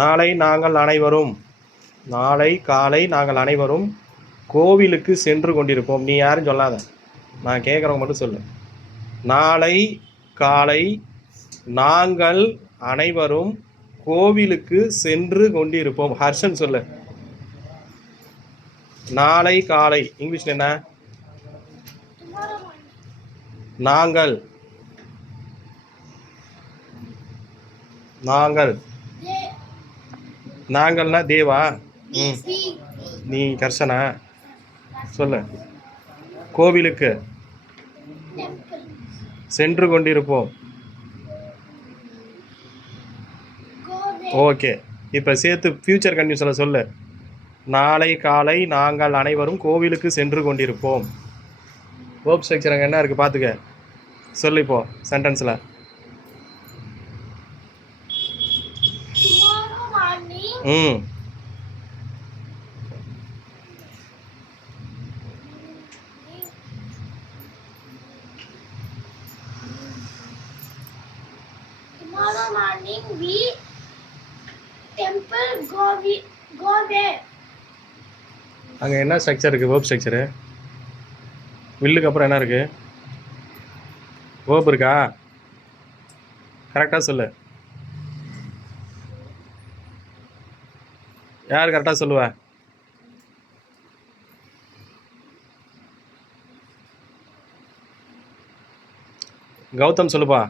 நாளை நாங்கள் அனைவரும், நாளை காலை நாங்கள் அனைவரும் கோவிலுக்கு சென்று கொண்டிருப்போம். நீ யாரும் சொல்லாத, நான் கேட்குறவங்க மட்டும் சொல்லு. நாளை காலை நாங்கள் அனைவரும் கோவிலுக்கு சென்று கொண்டிருப்போம். ஹர்ஷன் சொல்லு. நாளை காலை இங்கிலீஷ்ல என்ன? நாங்கள். நாங்கள் நாங்கள்னா தேவா. நீ கர்ஷனா சொல்லு. கோவிலுக்கு சென்று கொண்டிருப்போம். ஓகே, இப்போ சேர்த்து ஃபியூச்சர் கண்டினியூஸில் சொல்லு. நாளை காலை நாங்கள் அனைவரும் கோவிலுக்கு சென்று கொண்டிருப்போம். வேர்ப் ஸ்ட்ரக்சர் அங்கே என்ன இருக்குது பார்த்துக்க. சொல்லு இப்போ சென்டென்ஸில். ம் Tomorrow morning we temple go there. அங்கே என்ன ஸ்ட்ரக்சர் இருக்குது? Verb structure. வில்லுக்கு அப்புறம் என்ன இருக்குது? வேர்ப் இருக்கா? கரெக்டாக சொல்லு. யார் கரெக்டாக சொல்லுவா? கௌதம் சொல்லுப்பா.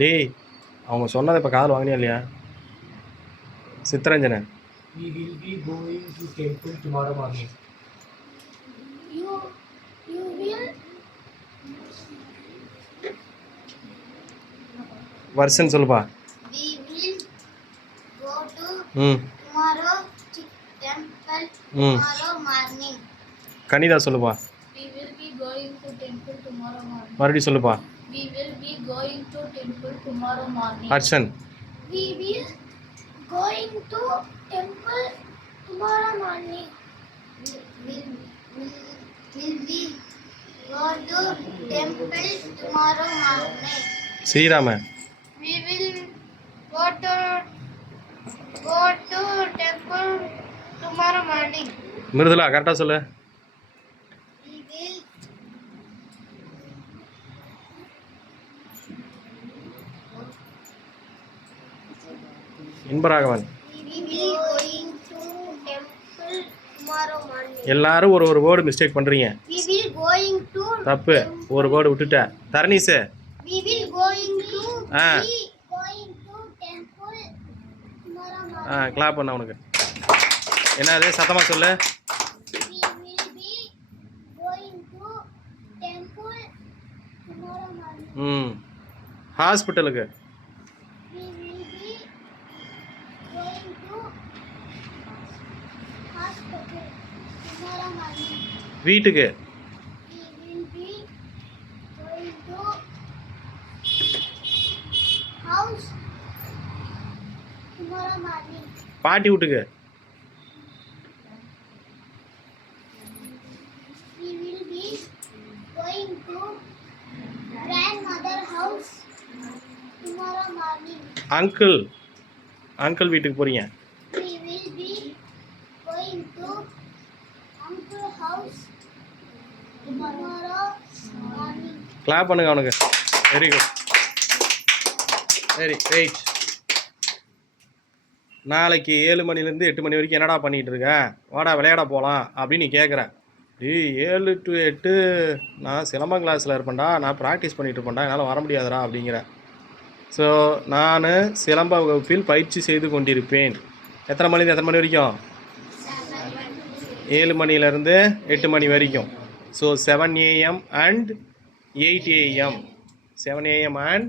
டேய், அவங்க சொன்னதை இப்போ காதில் வாங்கினியா இல்லையா? சித்தரஞ்சனன். We will be going to temple tomorrow morning. You will வருஷன் சொல்லுப்பா. we will go to ம் tomorrow temple ம் tomorrow morning. கனிதா சொல்லுப்பா. We will be going to temple tomorrow morning. மறுபடியும் சொல்லுப்பா. We will be going to temple tomorrow morning. Harshan. We will going to temple tomorrow morning. Will be go to temple tomorrow morning. Sriraman. We will go to temple tomorrow morning. Mridula கரெக்டாக சொல்லு. We will இன்பராகவன். we will going to temple tomorrow morning. எல்லாரும் ஒரு word mistake பண்ணுறீங்க. We will going to தப்பு, ஒரு word விட்டுட்ட. Dharanish. We will going to ah be going to temple tomorrow morning. Clap பண்ண உனக்கு. என்னது சத்தமாக சொல்லு. We will be going to temple tomorrow morning. ம் ஹாஸ்பிட்டலுக்கு. We will be going to hospital tomorrow morning. வீட்டுக்கு. We will be going to house tomorrow morning. பாட்டி வீட்டுக்கு. We will be going to grandmother house tomorrow morning. Uncle வீட்டுக்கு போகிறீங்க. We will be going to uncle house tomorrow morning. Clap பண்ணுங்க அவனுக்கு. Very good. Very wait. நாளைக்கு 7 மணிலேருந்து 8 மணி வரைக்கும் என்னடா பண்ணிகிட்டு இருக்க? வாடா விளையாட போகலாம் அப்படின்னு நீ கேட்குற. டேய் 7 to 8 நான் சிலம்பம் கிளாஸில் இருப்பேன்டா, நான் ப்ராக்டிஸ் பண்ணிகிட்டு இருப்பேன்டா, என்னால் வர முடியாதுடா அப்படிங்கிற. ஸோ நான் சிலம்ப வகுப்பில் பயிற்சி செய்து கொண்டிருப்பேன். எத்தனை மணிலேருந்து எத்தனை மணி வரைக்கும்? 7 மணிலேருந்து 8 மணி வரைக்கும். ஸோ 7 AM and 8 AM. 7 AM and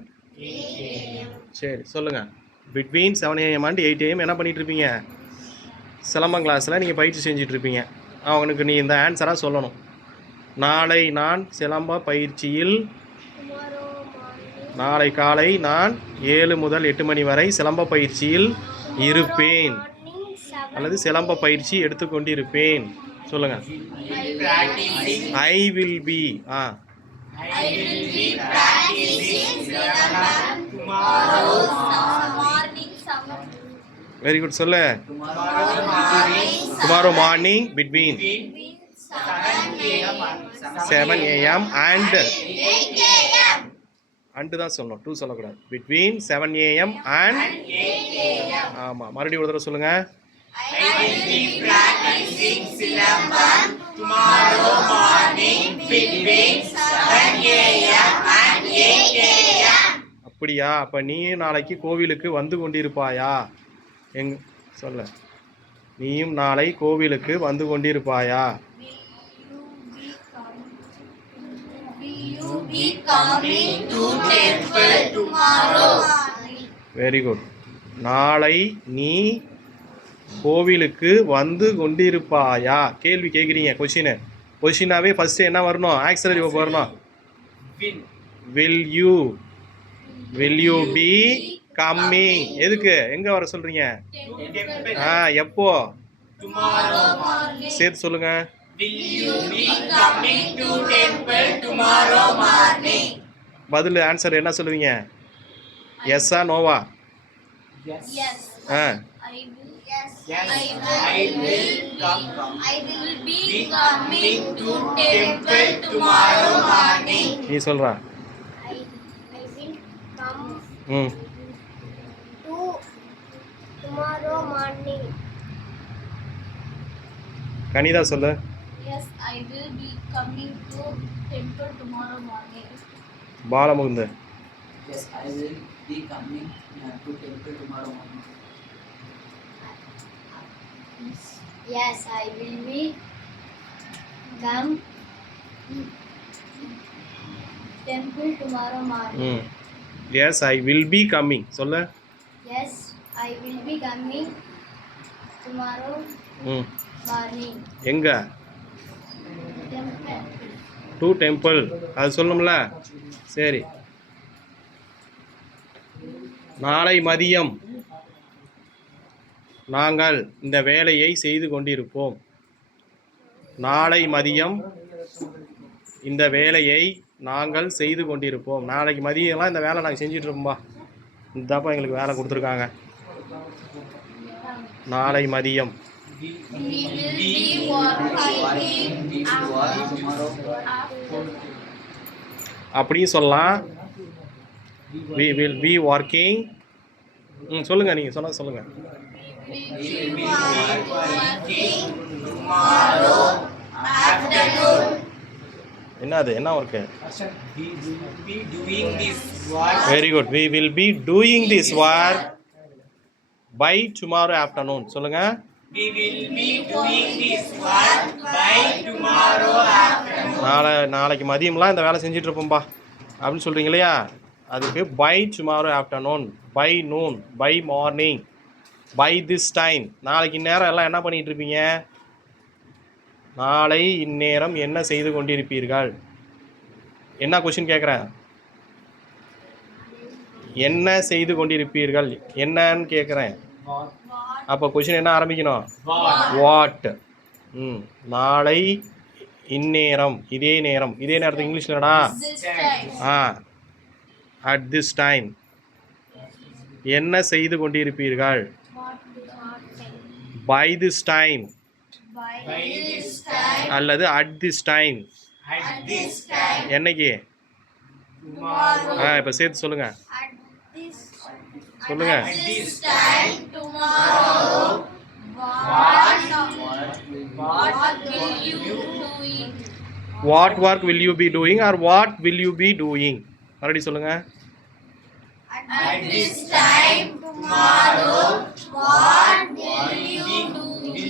8 AM. சரி சொல்லுங்கள். பிட்வீன் 7 AM and 8 AM என்ன பண்ணிகிட்ருப்பீங்க? சிலம்பம் கிளாஸில் நீங்கள் பயிற்சி செஞ்சிட்ருப்பீங்க. அவனுக்கு நீ இந்த ஆன்சராக சொல்லணும். நாளை நான் சிலம்ப பயிற்சியில், நாளை காலை நான் 7 முதல் 8 மணி வரை சிலம்ப பயிற்சியில் இருப்பேன் அல்லது சிலம்ப பயிற்சி எடுத்துக்கொண்டிருப்பேன். சொல்லுங்கள். ஐ will B. I will be practicing Siddhambaram tomorrow morning 7. Very good சொல்லு. morning tomorrow morning between between 7 a.m. and 7 a.m. and 8 a.m. And தான் சொல்லணும், டூ சொல்லக்கூடாது. பிட்வீன் 7 a.m. and 8 a.m. ஆமாம், மறுபடியும் ஒரு தடவை சொல்லுங்க. I will be practicing Siddhambaram tomorrow morning between 7 a.m. and 8 a.m. அப்படியா? அப்போ நீ நாளைக்கு கோவிலுக்கு வந்து கொண்டிருப்பாயா? சொல்ல. நீயும் நாளை கோவிலுக்கு வந்து கொண்டிருப்பாயா? Will you be coming to temple tomorrow morning? Very good. நாளை நீ கோவிலுக்கு வந்து கொண்டிருப்பாயா? கேள்வி கேட்குறீங்க, கொஷினாவே ஃபஸ்ட்டு என்ன வரணும்? ஆக்ஸிலரி verb வரணும். Will. Will you be coming. எதுக்கு? எங்கே வர சொல்கிறீங்க? எப்போ? Tomorrow morning. சேர்த்து சொல்லுங்க. Will you be coming to temple tomorrow morning? பதில் ஆன்சர் என்ன சொல்லுவீங்க? எஸ்ஸா நோவா? Yes. ஆ I will. Yes. Yes, I will come. I will be coming to temple tomorrow morning. நீ சொல்கிறா. I will come ம் to tomorrow morning. கனிதா சொல்லு. Yes, I will be coming to temple tomorrow morning. பாலமுகுந்து. Yes, I will be coming to temple tomorrow morning. Yes, I will be come temple tomorrow morning. Hmm yes I will be coming சொல்லு. Yes, I will be coming tomorrow ம் morning. எங்கே? Temple. To temple. அது சொல்லணும்ல. சரி. நாளை மதியம் நாங்கள் இந்த வேலையை செய்து கொண்டிருப்போம். நாளை மதியம் இந்த வேலையை நாங்கள் செய்து கொண்டிருப்போம். நாளைக்கு மதியம்லாம் இந்த வேலை நாங்கள் செஞ்சுட்டு இருப்போம்பா. இதாப்பா எங்களுக்கு வேலை கொடுத்துருக்காங்க. நாளை மதியம். We will be working We should work tomorrow. அப்படியும் சொல்லலாம். we will be working. சொல்லுங்கள், நீங்கள் சொன்னால் சொல்லுங்கள். We will be working tomorrow afternoon. என்னது? என்ன work? We will be doing this work. Very good. we will be doing this work by tomorrow afternoon. சொல்லுங்கள். We will be doing this work by tomorrow afternoon. நாளைக்கு மதியம்லாம் இந்த வேலை செஞ்சுட்டு இருப்போம்பா அப்படின்னு சொல்கிறீங்க இல்லையா? அதுக்கு by tomorrow afternoon, by noon, by morning, by this time. நாளைக்கு இந்நேரம் எல்லாம் என்ன பண்ணிகிட்டு இருப்பீங்க? நாளை இந்நேரம் என்ன செய்து கொண்டிருப்பீர்கள்? என்ன கொஷின் கேட்குறேன்? என்ன செய்து கொண்டிருப்பீர்கள் என்னன்னு கேட்குறேன். அப்போ கொஷின் என்ன ஆரம்பிக்கணும்? வாட். நாளை இந்நேரம், இதே நேரம். இதே நேரத்துக்கு இங்கிலீஷ்லடா? this time. At this time. என்ன செய்து கொண்டிருப்பீர்கள்? By this time By this time. அல்லது at this time. At this time. என்னைக்கு? Tomorrow. இப்போ சேர்த்து சொல்லுங்க. At this. சொல்லுங்க. At this Time tomorrow. What will you doing? What work will you be doing or what will you be doing? மறுபடியும் சொல்லுங்க. At this time tomorrow. What will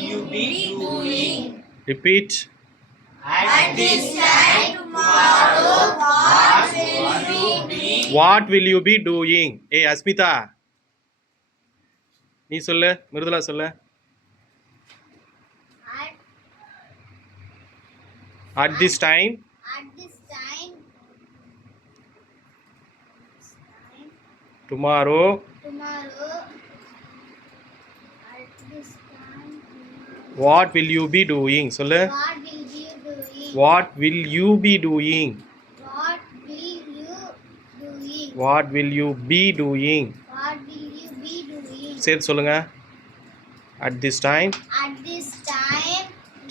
you be doing? Repeat. At This time tomorrow. What will you be? What will you be doing? Asmita நீ சொல்லு. மிருதுலா சொல்லு. At this time At this time. Tomorrow Tomorrow. At this time. What will you be doing சொல்லு. What will you doing? What will you be doing? What what will you be doing What will you be doing? சேர்த்து சொல்லுங்கள். At this time At this time,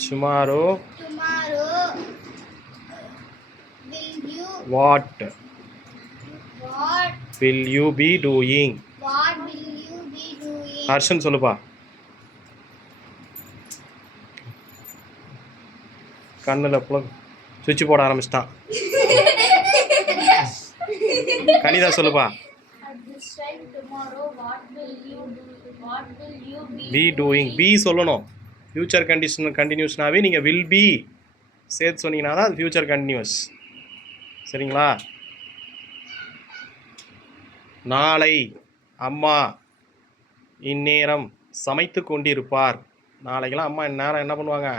tomorrow tomorrow, will you, what what, will you be doing. what will you be doing? Harshan சொல்லுப்பா. கண்ணில் சுவிட்ச் போட ஆரம்பிச்சிட்டான். கனிதா சொல்லுப்பா. At this time tomorrow, what will you do? What will you be? Be doing. Be சொல்லணும். Future கண்டினியூஸ்னாவே நீங்கள் will B சேர்த்து சொன்னீங்கன்னா தான் அது ஃப்யூச்சர் கண்டினியூஸ். சரிங்களா? நாளை அம்மா இந்நேரம் சமைத்து கொண்டிருப்பார். நாளைக்கெல்லாம் அம்மா இந்நேரம் என்ன பண்ணுவாங்க?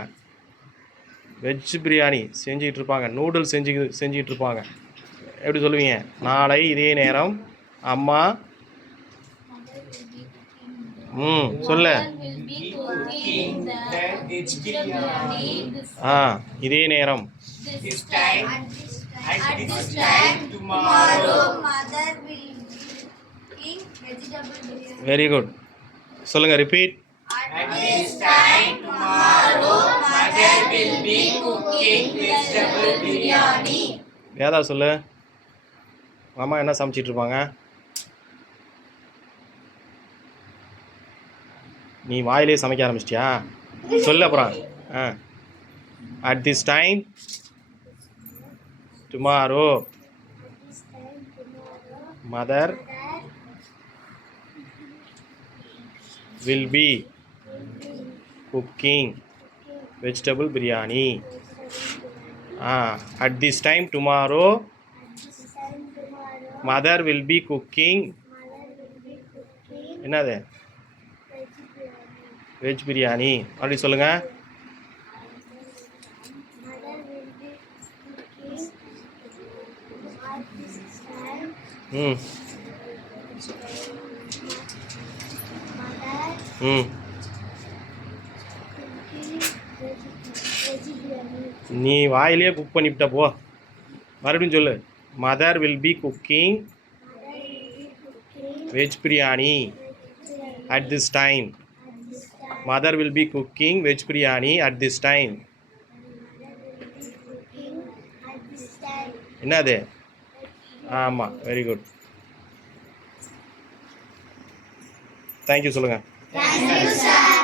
வெஜ் பிரியாணி செஞ்சுக்கிட்டு இருப்பாங்க, நூடுல்ஸ் செஞ்சுக்கிட்டு இருப்பாங்க. எப்படி சொல்லுவீங்க? நாளை இதே நேரம் அம்மா சொல்லு. Will be cooking the biryani இதே நேரம். This time, at this time tomorrow, mother will be cooking vegetable biryani. Very good. சொல்லுங்கள், repeat. at this time tomorrow, mother will be cooking vegetable biryani. Veda சொல்லு. அம்மா என்ன சமைச்சிட்டு இருப்பாங்க? நீ வாயிலே சமைக்க ஆரம்பிச்சிட்டியா? சொல்லு அப்புறம். At this time tomorrow mother will be cooking vegetable biryani. At this time tomorrow mother will be cooking என்னது? வெஜ் பிரியாணி. அப்படி சொல்லுங்கள். ம் ம் நீ வாயிலே குக் பண்ணிவிட்ட போ. மறுபடியும் சொல்லு. Mother will be cooking veg biryani at this time. Mother will be cooking veg biryani at this time. என்னது? ஆமாம், வெரி குட். தேங்க்யூ சொல்லுங்கள். Thank you, sir.